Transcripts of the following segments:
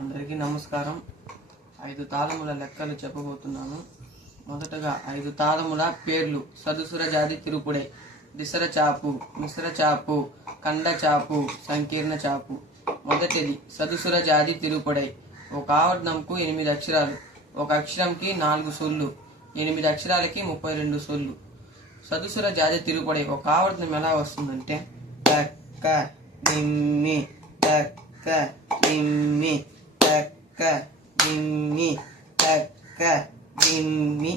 అందరికీ నమస్కారం. 5 తాళముల లెక్కలు చెప్పబోతున్నాను. మొదటగా 5 తాళముల పేర్లు: సదుసుర జాతి తిరుపుడై, దిసర చాపు, మిశ్ర చాపు, కండ చాపు, సంకీర్ణ చాపు. మొదటిది సదుసుర జాతి తిరుపుడై. ఒక ఆవర్ణంకు 8 అక్షరాలు, ఒక అక్షరంకి 4 సొల్లు, 8 అక్షరాలకి 32 సొల్లు. సదుసుర జాతి తిరుపుడై ఒక ఆవర్ణం ఎలా వస్తుందంటే టక్క దిమ్మి టక్క దిమ్మి టక్క దిమ్మి టక్క దిమ్మి.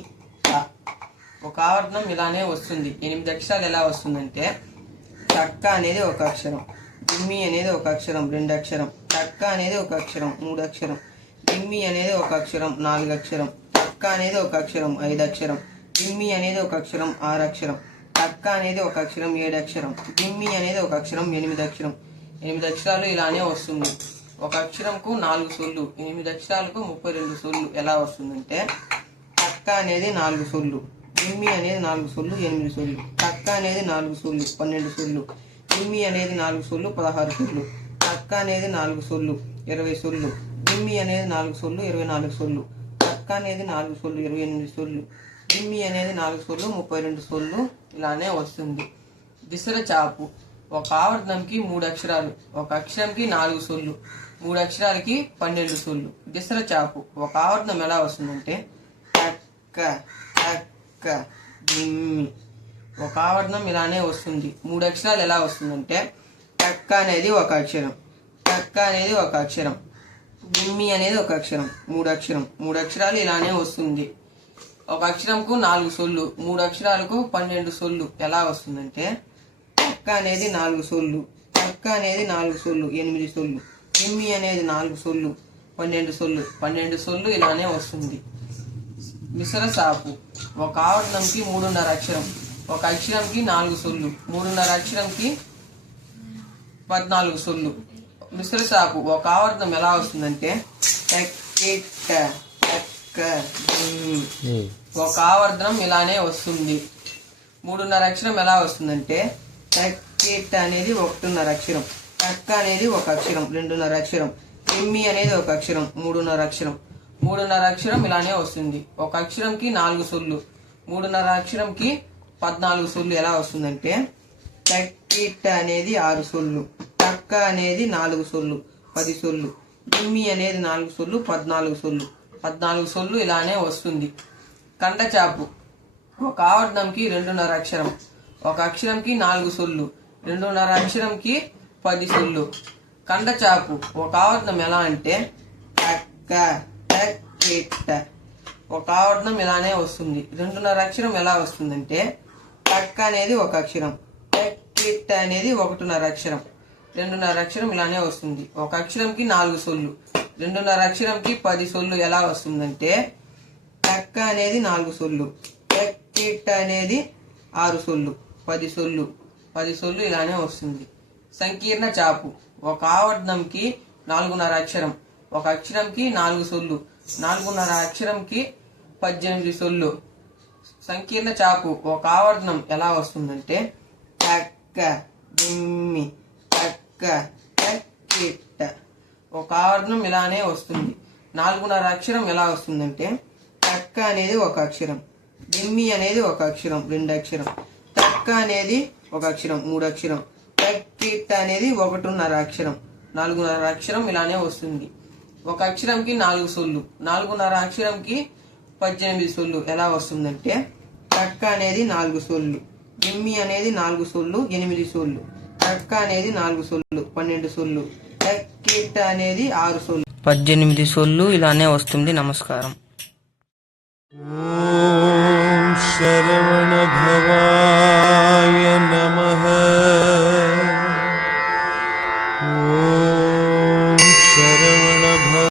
ఒక ఆవర్తనం ఇలానే వస్తుంది. 8 అక్షరాలు ఎలా వస్తుందంటే టక్క అనేది ఒక అక్షరం, దిమ్మి అనేది ఒక అక్షరం 2 అక్షరం, టక్క అనేది ఒక అక్షరం 3 అక్షరం, దిమ్మి అనేది ఒక అక్షరం 4 అక్షరం, టక్క అనేది ఒక అక్షరం 5 అక్షరం, దిమ్మి అనేది ఒక అక్షరం 6 అక్షరం, టక్క అనేది ఒక అక్షరం 7 అక్షరం, దిమ్మి అనేది ఒక అక్షరం 8 అక్షరం. 8 అక్షరాలు ఇలానే వస్తుంది. ఒక అక్షరంకు 4 సొల్లు, 8 అక్షరాలకు 32 సొల్లు ఎలా వస్తుందంటే టక్క అనేది 4 సొల్లు, దిమ్మి అనేది 4 సొల్లు 8 సొల్లు, టక్క అనేది 4 సొల్లు 12 సొల్లు, దిమ్మి అనేది 4 సొల్లు 16 సొల్లు, టక్క అనేది 4 సొల్లు 20 సొల్లు, దిమ్మి అనేది 4 సొల్లు 24 సొల్లు, టక్క అనేది 4 సొల్లు 28 సొల్లు, దిమ్మి అనేది 4 సొల్లు 32 సొల్లు. ఇలానే వస్తుంది. దిసర చాపు ఒక ఆవర్తనంకి 3 అక్షరాలు, ఒక అక్షరంకి 4 సొల్లు, 3 అక్షరాలకి 12 సొల్లు. దిసర చాపు ఒక ఆవర్తనం ఎలా వస్తుందంటే టక్క టక్క దిమ్మి. ఒక ఆవర్తనం ఇలానే వస్తుంది. 3 అక్షరాలు ఎలా వస్తుందంటే టక్క అనేది ఒక అక్షరం, టక్క అనేది ఒక అక్షరం, దిమ్మి అనేది ఒక అక్షరం 3 అక్షరాలు ఇలానే వస్తుంది. ఒక అక్షరంకు 4 సొల్లు, 3 అక్షరాలకు 12 సొల్లు ఎలా వస్తుందంటే టక్క అనేది 4 సొల్లు, టక్క అనేది 4 సొల్లు 8 సొల్లు, దిమ్మి అనేది 4 సొల్లు 12 సొల్లు ఇలానే వస్తుంది. మిశ్ర సాపు ఒక ఆవర్తనంకి 3.5 అక్షరం, ఒక అక్షరంకి 4 సొల్లు, 3.5 అక్షరంకి 14 సొల్లు. మిశ్ర సాపు ఒక ఆవర్తనం ఎలా వస్తుందంటే టక్కిట్ట టక్క దిమ్మి. ఒక ఆవర్తనం ఇలానే వస్తుంది. 3.5 అక్షరం ఎలా వస్తుందంటే టక్కిట్ట అనేది 1.5 అక్షరం, టక్క అనేది ఒక అక్షరం 2.5 అక్షరం, దిమ్మి అనేది ఒక అక్షరం 3.5 అక్షరం. 3.5 అక్షరం ఇలానే వస్తుంది. ఒక అక్షరంకి 4 సొల్లు, 3.5 అక్షరంకి 14 సొల్లు ఎలా వస్తుందంటే టక్కిట్ట అనేది 6 సొల్లు, టక్క అనేది 4 సొల్లు 10 సొల్లు, దిమ్మి అనేది 4 సొల్లు 14 సొల్లు ఇలానే వస్తుంది. కండ చాపు ఒక ఆవర్తనంకి 2.5 అక్షరం, ఒక అక్షరంకి 4 సొల్లు, 2.5 అక్షరంకి 10 సొల్లు. కండ చాపు ఒక ఆవర్తనం ఎలా అంటే టక్క టక్కిట్ట. ఒక ఆవర్తనం ఇలానే వస్తుంది. 2.5 అక్షరం ఎలా వస్తుందంటే టక్క అనేది ఒక అక్షరం, టక్కిట్ట అనేది 1.5 అక్షరం, 2.5 అక్షరం ఇలానే వస్తుంది. ఒక అక్షరంకి 4 సొల్లు, 2.5 అక్షరంకి 10 సొల్లు ఎలా వస్తుందంటే టక్క అనేది 4 సొల్లు, టక్కిట్ట అనేది 6 సొల్లు 10 సొల్లు ఇలానే వస్తుంది. సంకీర్ణ చాపు ఒక ఆవర్తనంకి 4.5 అక్షరం, ఒక అక్షరంకి 4 సొల్లు, 4.5 అక్షరంకి 18 సొల్లు. సంకీర్ణ చాపు ఒక ఆవర్తనం ఎలా వస్తుందంటే టక్క దిమ్మి టక్క టక్కిట్ట. ఒక ఆవర్తనం ఇలానే వస్తుంది. 4.5 అక్షరం ఎలా వస్తుందంటే టక్క అనేది ఒక అక్షరం, దిమ్మి అనేది ఒక అక్షరం 2 అక్షరం, టక్క అనేది ఒక అక్షరం 3 అక్షరం, టక్కిట్ట అనేది 1.5 అక్షరం 4.5 అక్షరం ఇలానే వస్తుంది. ఒక అక్షరంకి 4 సొల్లు, 4.5 అక్షరంకి 18 సొల్లు ఎలా వస్తుందంటే టక్క అనేది 4 సొల్లు, దిమ్మి అనేది 4 సొల్లు 8 సొల్లు, టక్క అనేది 4 సొల్లు 12 సొల్లు, టక్కిట్ట అనేది 6 సొల్లు 18 సొల్లు ఇలానే వస్తుంది. నమస్కారం. ఓం శరవణ భవ.